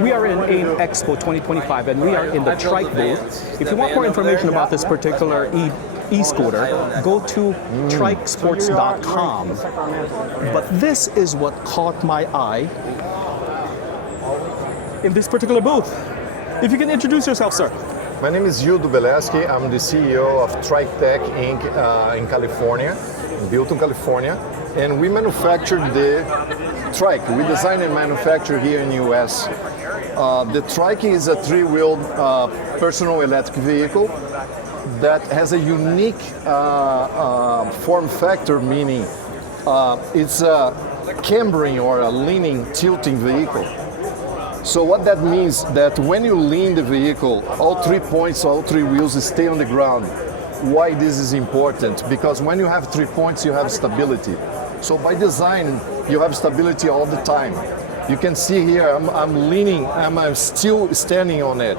We are in Expo 2025 and we are in the Trike booth. If you want more information about this particular e-scooter, go to trikesports.com. But this is what caught my eye in this particular booth. If you can introduce yourself, sir. My name is Gildo Beleski. I'm the CEO of Trike Tech Inc. In California, in Bilton, California. And we manufacture the Trike. We design and manufacture here in the US. The Trike is a three-wheeled personal electric vehicle that has a unique form factor, meaning it's a cambering or a leaning, tilting vehicle. So what that means that when you lean the vehicle, all 3 points, all 3 wheels stay on the ground. Why this is important? Because when you have 3 points, you have stability. So by design, you have stability all the time. You can see here, I'm leaning, I'm still standing on it.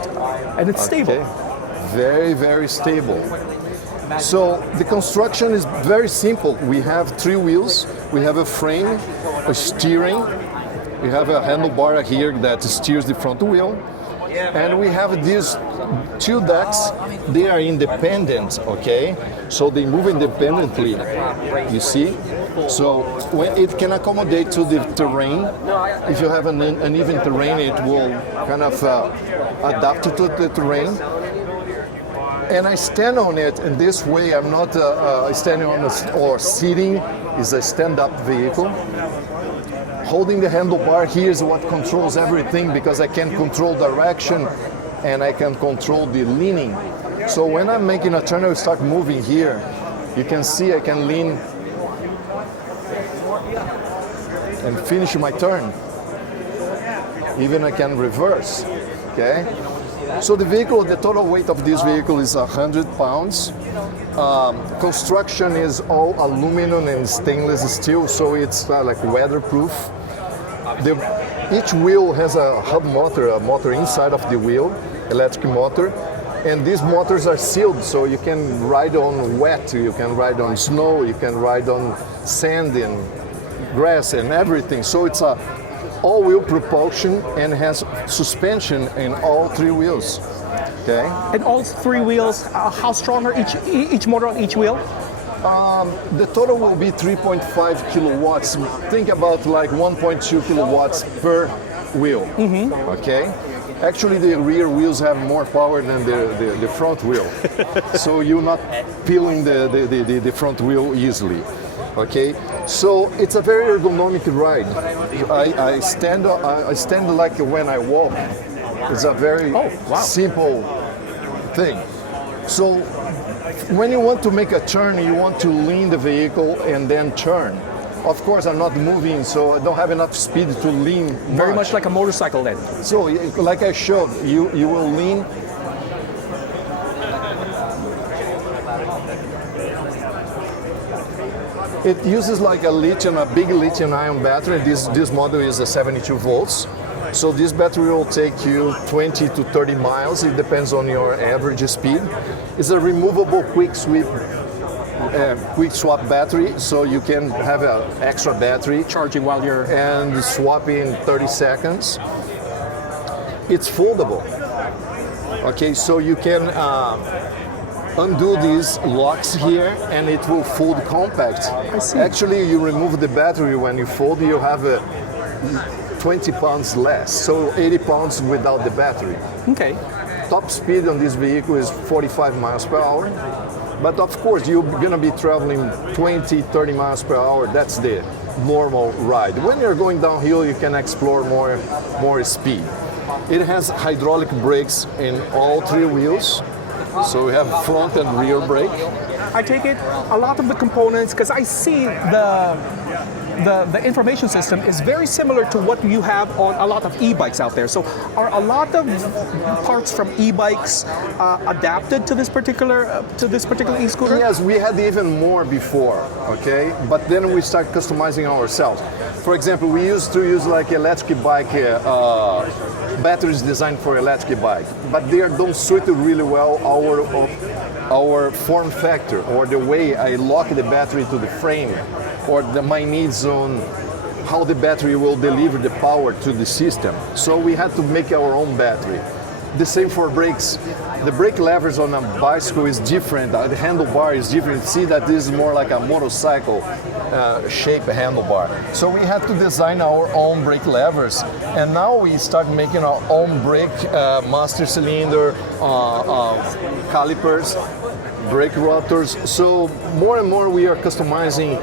And it's stable. Very, very stable. So the construction is very simple. We have 3 wheels, we have a frame, a steering, we have a handlebar here that steers the front wheel, and we have these 2 decks. They are independent, okay? So they move independently, you see? So when it can accommodate to the terrain. If you have an uneven terrain, it will kind of adapt to the terrain. And I stand on it in this way. I'm not standing on or sitting. It's a stand-up vehicle. Holding the handlebar here is what controls everything, because I can control direction and I can control the leaning. So when I'm making a turn, I start moving here. You can see I can lean and finish my turn. Even I can reverse, okay? So the vehicle, the total weight of this vehicle is 100 pounds. Construction is all aluminum and stainless steel, so it's like weatherproof. Each wheel has a hub motor, a motor inside of the wheel, electric motor. And these motors are sealed, so you can ride on wet, you can ride on snow, you can ride on sand and grass and everything. So it's a all-wheel propulsion and has suspension in all 3 wheels. Okay. And all 3 wheels, how strong are each motor on each wheel? The total will be 3.5 kilowatts. Think about like 1.2 kilowatts per wheel. Mm-hmm. Okay. Actually, the rear wheels have more power than the front wheel, so you're not peeling the front wheel easily. Okay, so it's a very ergonomic ride. I stand like when I walk. It's a very simple thing. So when you want to make a turn, you want to lean the vehicle and then turn. Of course, I'm not moving, so I don't have enough speed to lean Very much like a motorcycle then. So, like I showed, you will lean. It uses like a big lithium-ion battery. This model is a 72 volts. So this battery will take you 20 to 30 miles. It depends on your average speed. It's a removable quick swap battery, so you can have an extra battery charging while you're and swap in 30 seconds. It's foldable. Okay, so you can undo these locks here and it will fold compact. I see. Actually, you remove the battery when you fold, you have 20 pounds less, so 80 pounds without the battery. Okay. Top speed on this vehicle is 45 miles per hour. But of course, you're going to be traveling 20, 30 miles per hour. That's the normal ride. When you're going downhill, you can explore more speed. It has hydraulic brakes in all 3 wheels. So we have front and rear brake. I take it a lot of the components, because I see the information system is very similar to what you have on a lot of e-bikes out there. So are a lot of parts from e-bikes adapted to this particular e-scooter? Yes, we had even more before, okay? But then we start customizing ourselves. For example, we used to use like electric bike batteries designed for electric bike, but they don't suit really well our form factor or the way I lock the battery to the frame or my needs on how the battery will deliver the power to the system. So we had to make our own battery. The same for brakes. The brake levers on a bicycle is different. The handlebar is different. See that this is more like a motorcycle shape handlebar. So we had to design our own brake levers, and now we start making our own brake master cylinder, calipers, brake rotors. So more and more we are customizing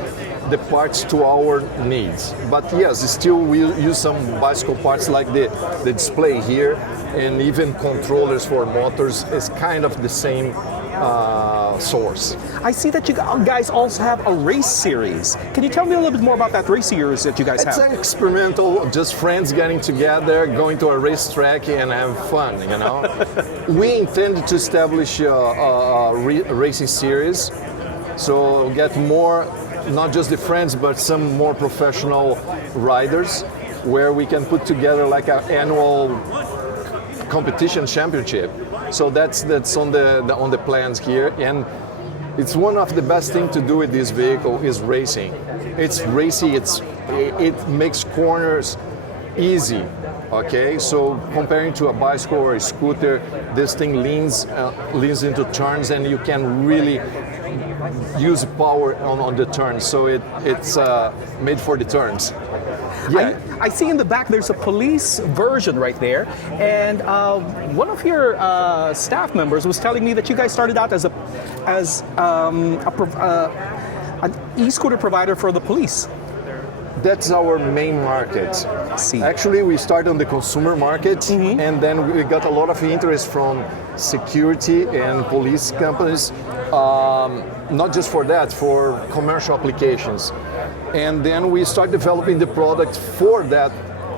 the parts to our needs. But yes, still we use some bicycle parts like the display here, and even controllers for motors is kind of the same source. I see that you guys also have a race series. Can you tell me a little bit more about that race series that you guys It's have? an experimental, just friends getting together, going to a racetrack and have fun, you know. We intend to establish a racing series, so get more, not just the friends, but some more professional riders, where we can put together like an annual competition championship. So that's on the plans here, and it's one of the best things to do with this vehicle is racing. It's racy. It makes corners easy. Okay, so comparing to a bicycle or a scooter, this thing leans into turns, and you can really use power on the turns. So it's made for the turns. Yeah. I see in the back there's a police version right there, and one of your staff members was telling me that you guys started out as an e-scooter provider for the police. That's our main market. See. Actually, we started on the consumer market, and then we got a lot of interest from security and police companies, not just for that, for commercial applications. And then we start developing the product for that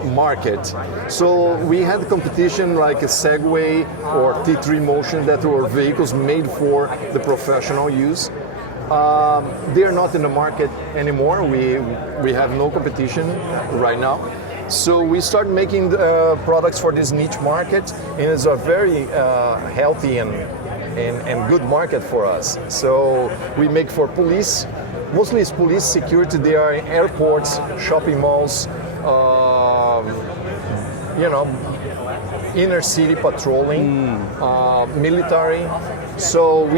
market. So we had competition like a Segway or T3 Motion that were vehicles made for the professional use. They are not in the market anymore. We have no competition right now. So we start making products for this niche market, and it's a very healthy and good market for us. So we make for police. Mostly it's police security. They are in airports, shopping malls, inner city patrolling, military. So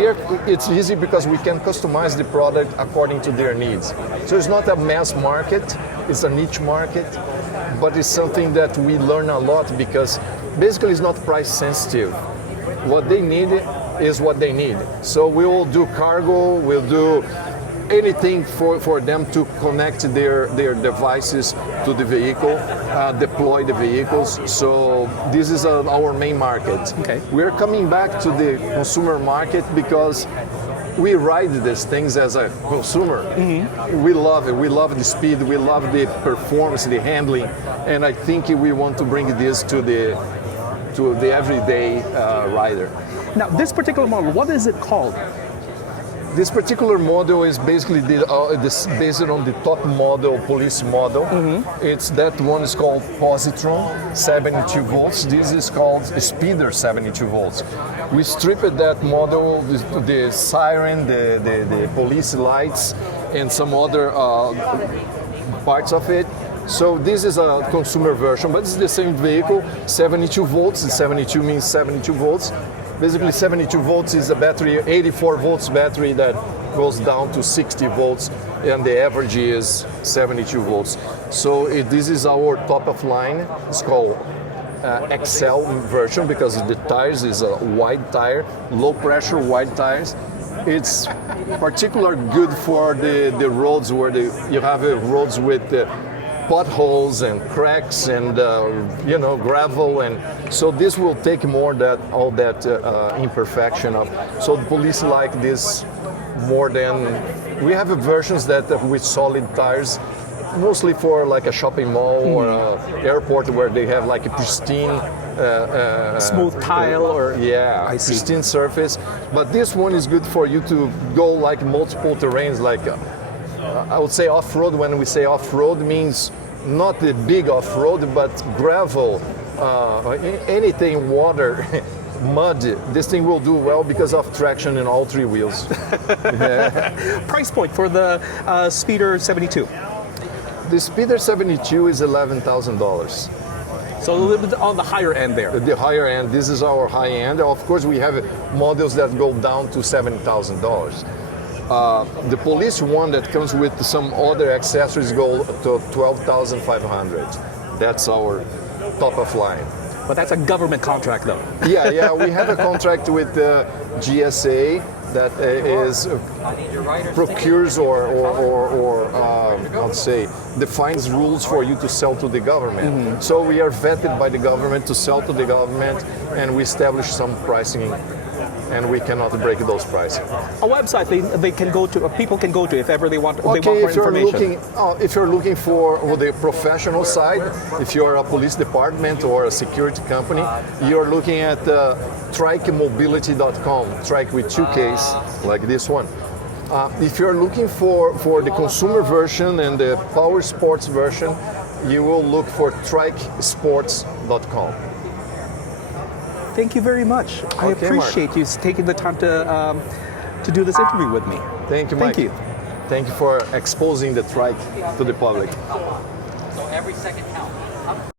it's easy because we can customize the product according to their needs. So it's not a mass market, it's a niche market, but it's something that we learn a lot because basically it's not price sensitive. What they need is what they need. So we will do cargo, we'll do anything for them to connect their devices to the vehicle, deploy the vehicles. So this is our main market. Okay. We're coming back to the consumer market because we ride these things as a consumer. We love it. We love the speed. We love the performance, the handling, and I think we want to bring this to the everyday rider. Now, this particular model, what is it called? This particular model is basically based on the top model, police model. It's that one is called Positron, 72 volts. This is called Speeder 72 volts. We stripped that model, the siren, the police lights, and some other parts of it. So this is a consumer version, but it's the same vehicle, 72 volts. 72 means 72 volts. Basically 72 volts is a battery, 84 volts battery that goes down to 60 volts, and the average is 72 volts. So this is our top of line. It's called XL version because the tires is a wide tire, low pressure wide tires. It's particularly good for the roads where you have roads with potholes and cracks and gravel, and so this will take more all that imperfection of. So the police like this more than we have versions that with solid tires, mostly for like a shopping mall or an airport where they have like a pristine smooth tile or I see. Pristine surface. But this one is good for you to go like multiple terrains, like I would say off-road. When we say off-road means not the big off-road, but gravel, anything, water, mud. This thing will do well because of traction in all three wheels. Price point for the Speeder 72. The Speeder 72 is $11,000. So a little bit on the higher end there. The higher end, this is our high end. Of course, we have models that go down to $7,000. The police one that comes with some other accessories go to $12,500. That's our top of line. But that's a government contract, though. Yeah, we have a contract with the GSA that procures or how to say, defines rules for you to sell to the government. Mm-hmm. So we are vetted by the government to sell to the government, and we establish some pricing, and we cannot break those pricing. A website they can go to, people can go to if ever they want Okay, more if you're information. if you're looking for the professional side, if you're a police department or a security company, you're looking at trikemobility.com, Trike with 2 Ks, like this one. If you're looking for the consumer version and the power sports version, you will look for trikesports.com. Thank you very much. I Okay, appreciate you taking the time to do this interview with me. Thank you, Mike. Thank you. Thank you for exposing the Trike to the public. So every second counts.